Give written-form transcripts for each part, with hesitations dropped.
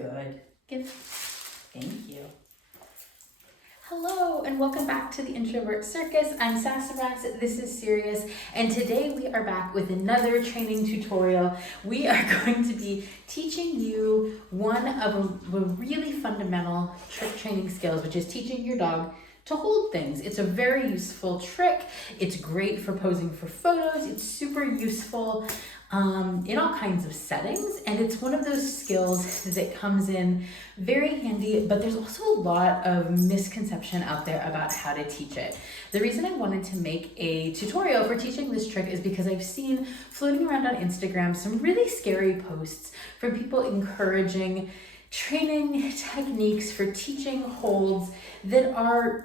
Good. Give. Thank you. Hello and welcome back to the Introvert Circus. I'm Sassafras, this is Sirius, and today we are back with another training tutorial. We are going to be teaching you one of the really fundamental trick training skills, which is teaching your dog to hold things. It's a very useful trick. It's great for posing for photos. It's super useful in all kinds of settings, and it's one of those skills that comes in very handy, but there's also a lot of misconception out there about how to teach it. The reason I wanted to make a tutorial for teaching this trick is because I've seen floating around on Instagram some really scary posts from people encouraging training techniques for teaching holds that are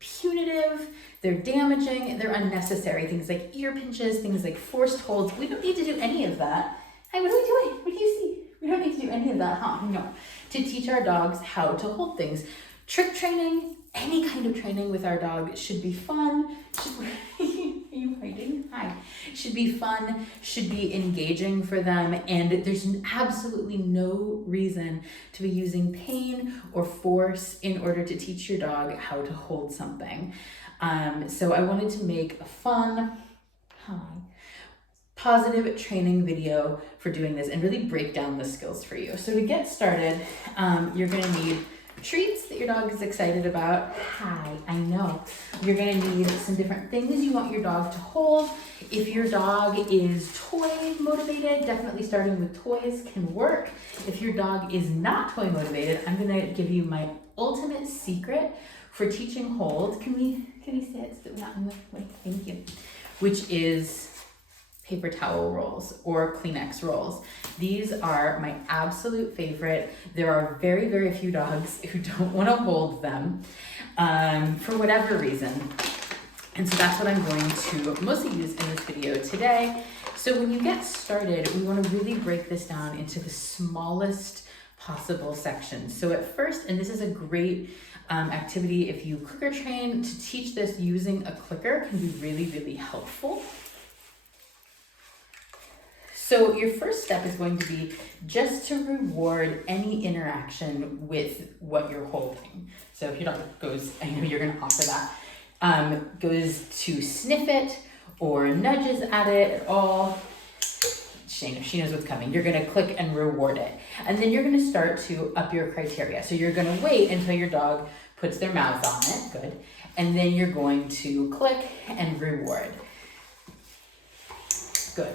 punitive, they're damaging, they're unnecessary. Things like ear pinches, things like forced holds. We don't need to do any of that. Hey, what are we doing? What do you see? We don't need to do any of that, huh? No. To teach our dogs how to hold things. Trick training, any kind of training with our dog should be fun. Are you hiding? Hi. Should be fun, should be engaging for them, and there's absolutely no reason to be using pain or force in order to teach your dog how to hold something. So I wanted to make a fun, positive training video for doing this and really break down the skills for you. So to get started, you're gonna need treats that your dog is excited about. Hi, I know. You're gonna need some different things you want your dog to hold. If your dog is toy motivated, definitely starting with toys can work. If your dog is not toy motivated, I'm gonna give you my ultimate secret for teaching hold. Can we say it so that we're not in the way? Thank you. Which is paper towel rolls or Kleenex rolls. These are my absolute favorite. There are very, very few dogs who don't want to hold them for whatever reason. And so that's what I'm going to mostly use in this video today. So when you get started, we want to really break this down into the smallest possible sections. So at first, and this is a great activity if you clicker train, to teach this using a clicker can be really, really helpful. So your first step is going to be just to reward any interaction with what you're holding. So if your dog goes, I know you're gonna offer that, goes to sniff it or nudges at it at all, she knows what's coming. You're gonna click and reward it. And then you're gonna start to up your criteria. So you're gonna wait until your dog puts their mouth on it, good. And then you're going to click and reward. Good.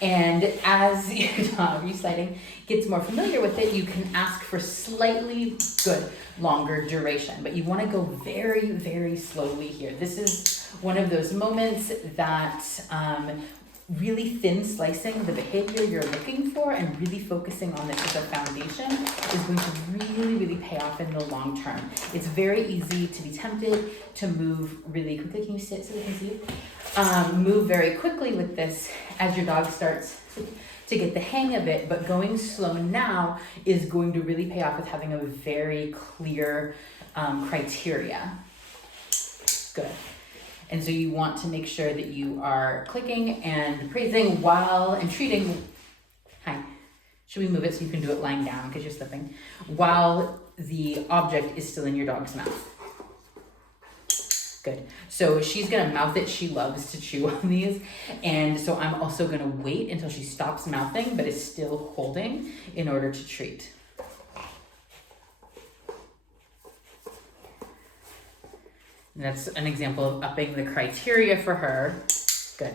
And as your dog, reciting, gets more familiar with it, you can ask for slightly longer duration, but you want to go very, very slowly here. This is one of those moments that really thin slicing the behavior you're looking for and really focusing on this as a foundation is going to really, really pay off in the long term. It's very easy to be tempted to move really quickly. Can you sit so they can see you? Move very quickly with this as your dog starts to get the hang of it, but going slow now is going to really pay off with having a very clear criteria. Good. And so you want to make sure that you are clicking and praising while and treating. Hi. Should we move it so you can do it lying down because you're slipping? While the object is still in your dog's mouth. Good. So she's gonna mouth it. She loves to chew on these. And so I'm also gonna wait until she stops mouthing, but is still holding in order to treat. And that's an example of upping the criteria for her. Good.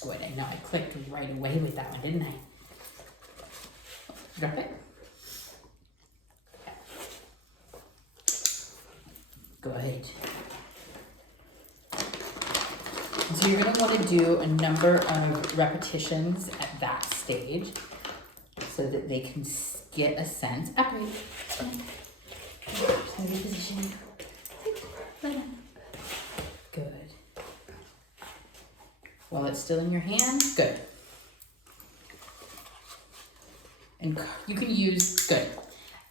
Good, I know I clicked right away with that one, didn't I? Drop it. Good. So you're going to want to do a number of repetitions at that stage so that they can get a sense. Upright. Reposition. Good. While it's still in your hand, good. And you can use, good,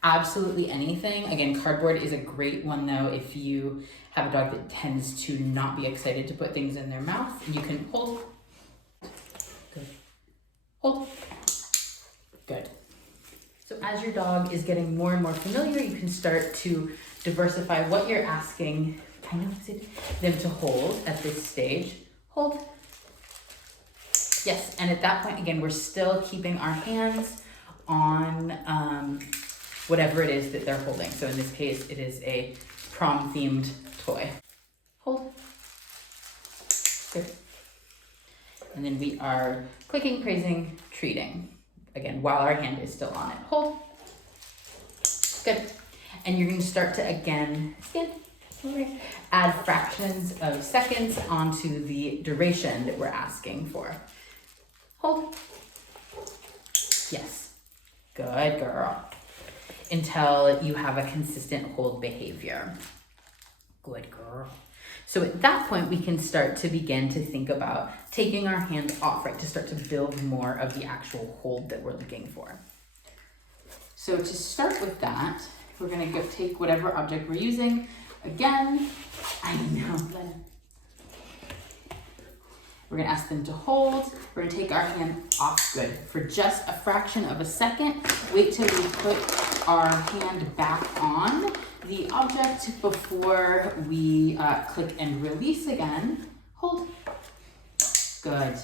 absolutely anything. Again, cardboard is a great one though if you have a dog that tends to not be excited to put things in their mouth. You can hold. hold, good. So as your dog is getting more and more familiar, you can start to diversify what you're asking them to hold at this stage. Hold. Yes, and at that point, again, we're still keeping our hands on whatever it is that they're holding. So in this case, it is a prom-themed toy. Hold. Good. And then we are clicking, praising, treating. Again, while our hand is still on it. Hold. Good. And you're going to start to, again, add fractions of seconds onto the duration that we're asking for. Hold. Yes. Good girl. Until you have a consistent hold behavior. Good girl. So at that point, we can start to begin to think about taking our hand off, right? To start to build more of the actual hold that we're looking for. So to start with that, we're gonna go take whatever object we're using. Again, I know. We're gonna ask them to hold. We're gonna take our hand off, good, for just a fraction of a second. Wait till we put our hand back on the object before we click and release again. Hold. Good.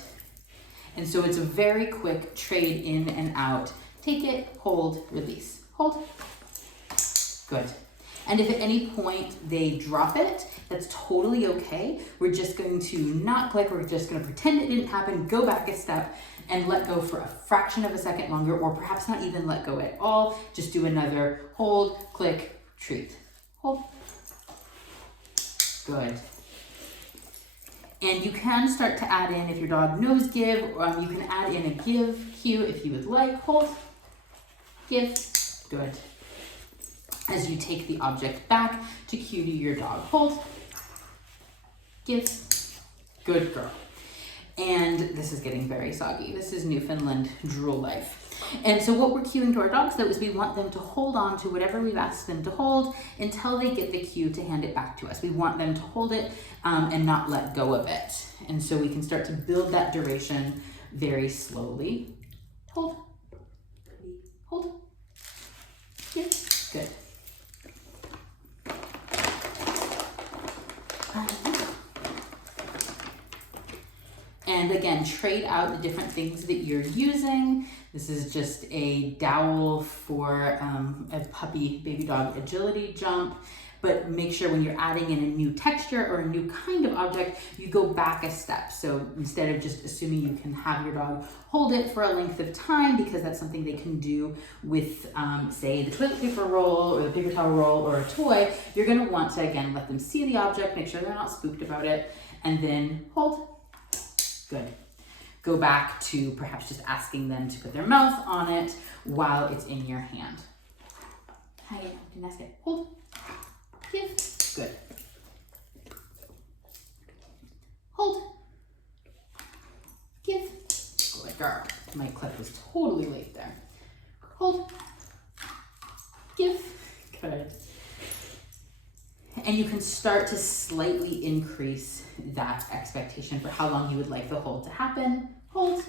And so it's a very quick trade in and out. Take it, hold, release. Hold. Good. And if at any point they drop it, that's totally okay. We're just going to not click, we're just gonna pretend it didn't happen, go back a step, and let go for a fraction of a second longer, or perhaps not even let go at all. Just do another hold, click, treat. Hold. Good. And you can start to add in, if your dog knows give, you can add in a give cue if you would like. Hold. Give. Good. As you take the object back to cue to your dog. Hold. Give. Good girl. And this is getting very soggy. This is Newfoundland drool life. And so what we're cueing to our dogs, though, is we want them to hold on to whatever we've asked them to hold until they get the cue to hand it back to us. We want them to hold it and not let go of it. And so we can start to build that duration very slowly. Hold. Hold. Here. Good. And again, trade out the different things that you're using. This is just a dowel for a puppy baby dog agility jump, but make sure when you're adding in a new texture or a new kind of object, you go back a step. So instead of just assuming you can have your dog hold it for a length of time, because that's something they can do with, say, the toilet paper roll or the paper towel roll or a toy, you're gonna want to, again, let them see the object, make sure they're not spooked about it, and then hold. Good. Go back to perhaps just asking them to put their mouth on it while it's in your hand. Hi, you can ask it. Hold. Give. Good. Hold. Give. Good girl. My clip was totally late there. Hold. Give. Good. And you can start to slightly increase that expectation for how long you would like the hold to happen. Hold.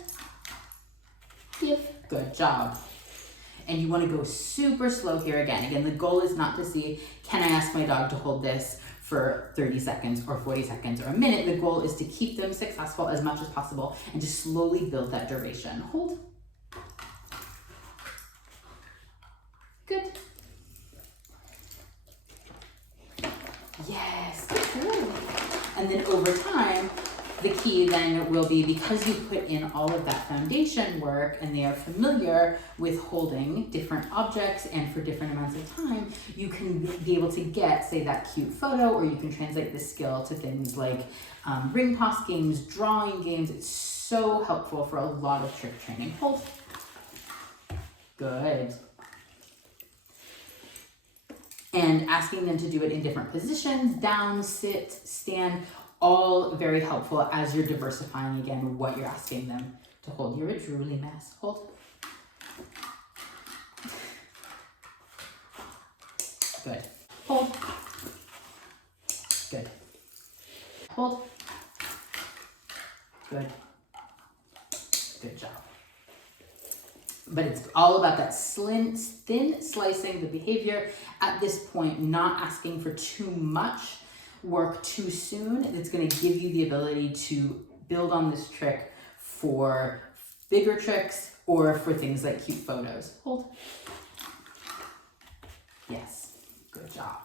Give. Good job. And you want to go super slow here again. Again, the goal is not to see, can I ask my dog to hold this for 30 seconds or 40 seconds or a minute? The goal is to keep them successful as much as possible and just slowly build that duration. Hold. Good. Yes, good. And then over time, the key then will be, because you put in all of that foundation work and they are familiar with holding different objects and for different amounts of time, you can be able to get, say, that cute photo, or you can translate the skill to things like ring toss games, drawing games. It's so helpful for a lot of trick training. Hold. Good. And asking them to do it in different positions, down, sit, stand, all very helpful as you're diversifying, again, what you're asking them to hold. You're a drooly mess. Hold. Good. Hold. Good. Hold. Good. Good job. But it's all about that thin slicing the behavior at this point, not asking for too much work too soon. It's going to give you the ability to build on this trick for bigger tricks or for things like cute photos. Hold. Yes, good job.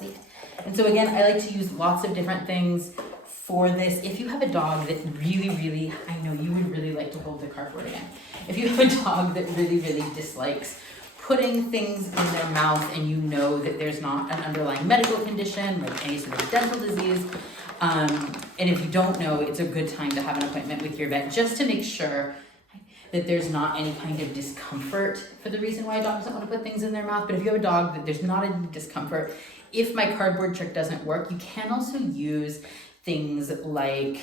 Wait. And so again, I like to use lots of different things for this. If you have a dog that really, I know you would really like to hold the cardboard again. If you have a dog that really dislikes putting things in their mouth and you know that there's not an underlying medical condition, like any sort of dental disease, and if you don't know, it's a good time to have an appointment with your vet just to make sure that there's not any kind of discomfort for the reason why a dog doesn't want to put things in their mouth. But if you have a dog that there's not any discomfort, if my cardboard trick doesn't work, you can also use things like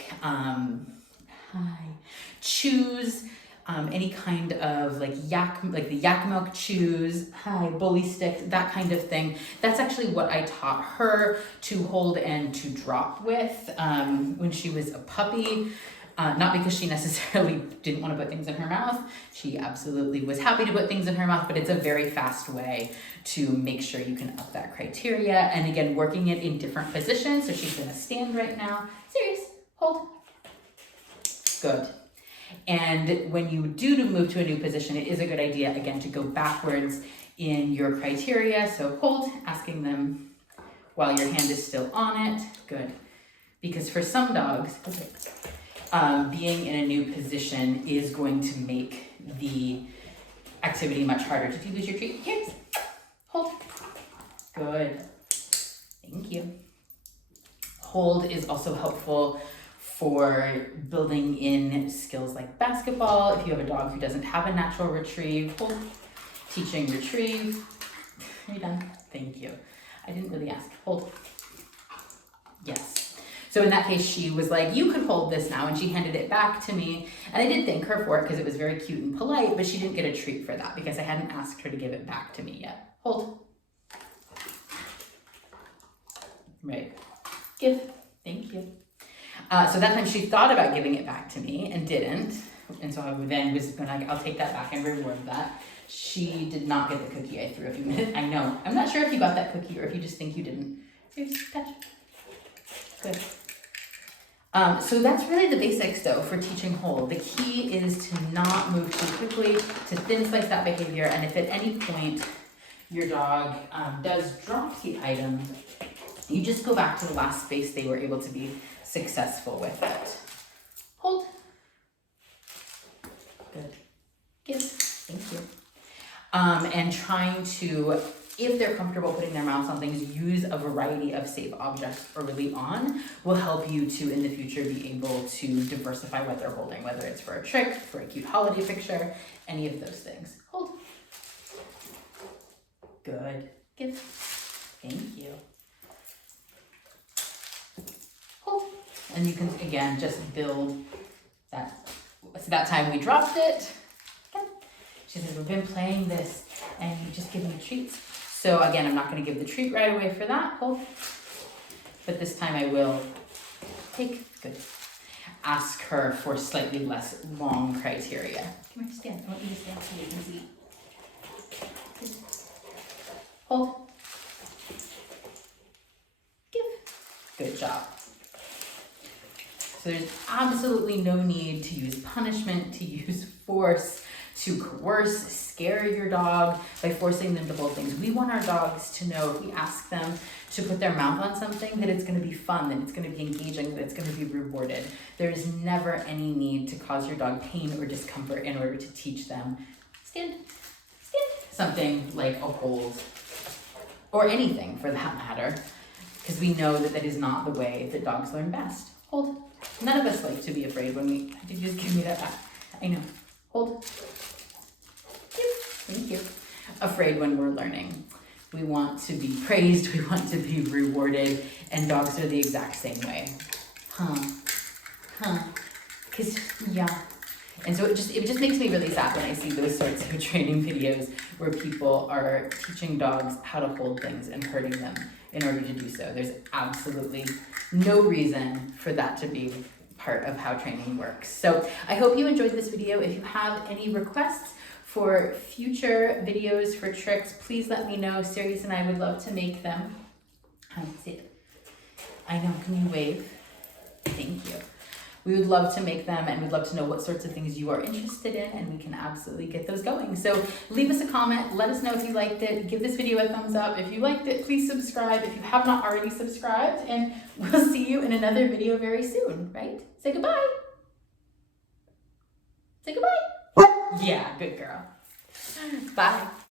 chews, any kind of like the yak milk chews, bully sticks, that kind of thing. That's actually what I taught her to hold and to drop with when she was a puppy. Not because she necessarily didn't want to put things in her mouth. She absolutely was happy to put things in her mouth, but it's a very fast way to make sure you can up that criteria. And again, working it in different positions. So she's gonna stand right now. Serious, hold. Good. And when you do to move to a new position, it is a good idea, again, to go backwards in your criteria. So hold, asking them while your hand is still on it. Good. Because for some dogs, being in a new position is going to make the activity much harder. Did you lose your treat? Yes. Hold. Good. Thank you. Hold is also helpful for building in skills like basketball. If you have a dog who doesn't have a natural retrieve, hold. Teaching retrieve. Are you done? Thank you. I didn't really ask. Hold. Yes. So in that case, she was like, you can hold this now. And she handed it back to me. And I did thank her for it because it was very cute and polite, but she didn't get a treat for that because I hadn't asked her to give it back to me yet. Hold. Right. Give. Thank you. So that time she thought about giving it back to me and didn't. And so I then was going to, I'll take that back and reward that. She did not get the cookie I threw a few minutes. I know. I'm not sure if you got that cookie or if you just think you didn't. Here's touch. Good. So that's really the basics though for teaching hold. The key is to not move too quickly, to thin slice that behavior, and if at any point your dog does drop the item, you just go back to the last space they were able to be successful with it. Hold. Good. Give. Thank you. And trying to, if they're comfortable putting their mouths on things, use a variety of safe objects early on will help you to, in the future, be able to diversify what they're holding, whether it's for a trick, for a cute holiday picture, any of those things. Hold. Good. Give. Thank you. Hold. And you can, again, just build that. So that time we dropped it. Okay. She says, we've been playing this and you just give me treats. So again, I'm not going to give the treat right away for that. Hold. But this time I will take, good. Ask her for slightly less long criteria. Come here, stand. I want you to stand so you can see. Good. Hold. Give. Good job. So there's absolutely no need to use punishment, to use force, to coerce, scare your dog by forcing them to hold things. We want our dogs to know if we ask them to put their mouth on something that it's going to be fun, that it's going to be engaging, that it's going to be rewarded. There is never any need to cause your dog pain or discomfort in order to teach them stand, something like a hold or anything for that matter, because we know that that is not the way that dogs learn best. Hold. None of us like to be afraid when we, did you just give me that back? I know. Hold. Thank you. Afraid when we're learning. We want to be praised, we want to be rewarded, and dogs are the exact same way. Because, yeah. And so it just makes me really sad when I see those sorts of training videos where people are teaching dogs how to hold things and hurting them in order to do so. There's absolutely no reason for that to be part of how training works. So I hope you enjoyed this video. If you have any requests for future videos for tricks, please let me know. Sirius and I would love to make them. I know, can you wave? Thank you. We would love to make them, and we'd love to know what sorts of things you are interested in, and we can absolutely get those going. So leave us a comment. Let us know if you liked it. Give this video a thumbs up. If you liked it, please subscribe if you have not already subscribed, and we'll see you in another video very soon, right? Say goodbye. Say goodbye. Yeah, good girl. Bye.